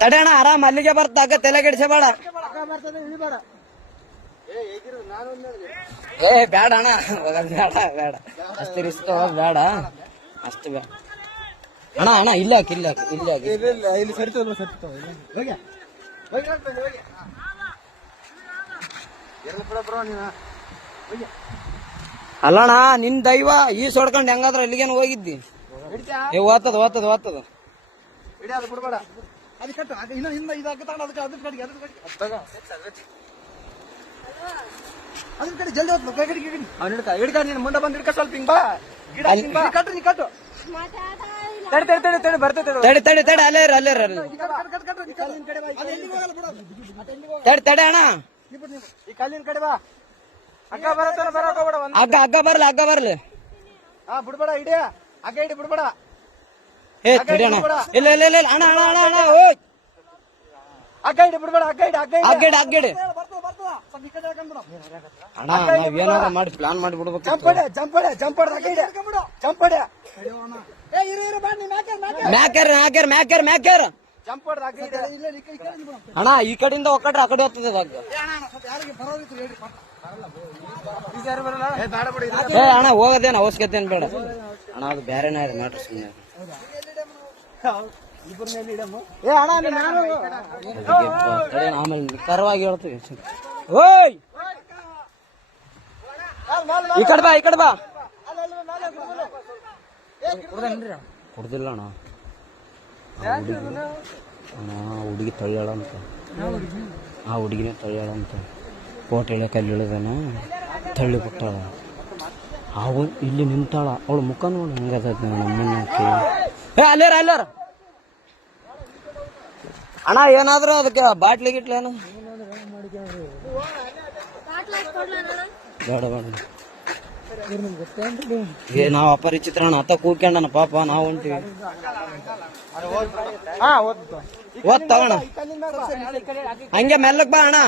ತಡೆ ಅಣ್ಣ ಆರಾಮ್ ಅಲ್ಲಿಗೆ ಬರ್ತ ಅಕ್ಕ ತಲೆ ಕೆಡಿಸಬೇಡ ಏ ಬೇಡ ಅಣ್ಣ. ಹೋಗೋದ್ ಬೇಡ ಬೇಡ ಅಷ್ಟು ರಿಸ್ಕ್ ಬೇಡ ಅಷ್ಟು ಬೇಡ ಅಣ್ಣ ಅಣ್ಣ ಇಲ್ಲ ಹಾಕಿ ಇಲ್ಲ ಹಾಕಿ ಇಲ್ಲ ಹಾಕಿ. ಅಲ್ಲಣ್ಣ ನಿನ್ ದೈವ ಈ ಸೊಡ್ಕೊಂಡ್ ಹೆಂಗಾದ್ರ ಅಲ್ಲಿಗೇನು ಹೋಗಿದ್ದಿ? ಓತದ ಏ ಓದ್ತದ ಓದ್ತದ ಓದ್ತದ ಹಿಡಿ ಅದು ಬಿಡ್ಬೇಡ. ಅದು ಕಟ್ಟು ಅದು ಇನ್ನೂ ಹಿಂದೆ ಇದಾಗ ತಗೊಂಡು ಅದಕ್ಕೆ ಅದ್ರ ಕಡೆಗೆ ಅದ್ರ ಕಡೆಗೆ ಅದ್ ತಗೋ. ಅದ್ರ ಕಡೆ ಜಲ್ದಿ ಮುಂದೆ ಬಂದು ಹಿಡ್ಕ ಸ್ವಲ್ಪ ಹಿಂಗ ಬಾ. ಗಿಡ ಹಿಂಗ್ ಕಟ್ಟು ನೀ ಕಟ್ಟು. ತಡಿ ತಡೆ ತಡೆ ತಡೆ ಬರ್ತದೆ ತಡೆ. ತಡೆ ತಡೆ ಅಲ್ಲೇ ಇರು ಅಲ್ಲೇ ತಡೆ ತಡೆ ಅಣ್ಣ. ಈ ಕಲ್ಲಿನ ಕಡೆ ಬಾ. ಅಕ್ಕ ಬರತ್ತಾರ ಬರ ಬಿಡ ಒಂದು ಅಕ್ಕ ಬರಲ ಬರ್ಲಿ ಬರಲ. ಹಾ ಬಿಡ್ಬೇಡ ಇಡಿ ಅಕ್ಕ ಇಡಿ ಬಿಡ್ಬೇಡ. ಏ ತಡೆ ಅಣ್ಣ ಇಲ್ಲ ಇಲ್ಲ ಇಲ್ಲ ಅಣ್ಣ ಅಣ್ಣ ಅಣ್ಣ ಅಣ್ಣ ಓಯ್. ಅಕ್ಕ ಇಡಿ ಬಿಡ್ಬೇಡ ಅಕ್ಕ ಇಡಿ ಅಕ್ಕ ಇಡಿ ಅಗ್ಗ ಇಡಿ ಬರ್ತದ ಬರ್ತದ ಸ್ವಲ್ಪ ಈ ಕಡೆ ಹಾಕೊಂಡ್ಬಿಡು ಅಣ್ಣ ನಾವ್ ಮಾಡಿ ಪ್ಲಾನ್ ಮಾಡಿ ಬಿಡ್ಬೇಕು ಏ ಇರು ಇರು ಬಾ ಮ್ಯಾಕ್ಯಾರ ಮ್ಯಾಕ್ಯಾರ ಅಣ್ಣ ಈ ಕಡೆಯಿಂದ ಒಕ್ಕಟ್ರೆ ಆ ಕಡೆ ಹೋಗ್ತದೆ ಏ ಅಣ್ಣ ಅಣ್ಣ, ಸ್ವಲ್ಪ ಯಾರಿಗೆ ಬರೋದಿತ್ತು ಹೇಳಿ ಪಾಪ. ಈ ಸಾರಿ ಬರಲ್ಲ ಏ ಬೇಡ ಬಿಡು ಏ ಅಣ್ಣ ಹೋಗೋದೇನು ಅವಶ್ಯಕತೆ ಏನ್ ಬೇಡ ಅಣ್ಣ ಅದು ಬೇರೆನೇ ಇದೆ ಮ್ಯಾಟ್ರ್ ಸುಮ್ಮನೆ ಇಬ್ಬರ ಮೇಲೆ ಇಡಮ್ಮ ಏ ಅಣ್ಣ ನೀನ್ ಯಾರು ತಡಿ ಆಮೇಲೆ ಹೇಳ್ತೀವಿ ಓಯ್! ಈ ಕಡೆ ಬಾ ಈ ಕಡೆ ಬಾ. ಕುಡ್ದಿಲ್ಲ ಅಣ್ಣ. ಆ ಹುಡುಗಿ ತಳ್ಳ್ಯಾಳ ಅಂತ. ಆ ಹುಡುಗಿನೇ ತಳ್ಳ ಅಂತ. ಕೋಟ್ ಇಳಕ್ಕೆ ಅಲ್ಲಿ ಇಳಿದಾನ ತಳ್ಳಿ ಬಿಟ್ಟಾಳ. ಅವ ಇಲ್ಲಿ ನಿಂತಾಳ. ಅವಳ ಮುಖ ನೋಡಿ ಹಂಗದ ನಮ್ಮನ್ನ ಏ ಅಲ್ಲರ ಅಲ್ಲೇರ? ಅಣ್ಣ ಏನಾದ್ರೂ ಅದಕ್ಕೆ ಬಾಟ್ಲಿ ಗಿಟ್ಲಿ ಏನು? ಬೇಡ ಬೇಡ ಏ ನಾವು ಅಪರಿಚಿತರ ಅಣ್ಣ ಅತ್ತ ಕೂಗ್ಕೊಂಡನ ಪಾಪ ನಾವು ಹೊಂಟಿವಿ. ಹಾ ಓದ್ತು ಓದ್ ತಗೋಣ ಹಂಗೆ ಮೆಲ್ಲಕ್ ಬಾ ಅಣ್ಣ.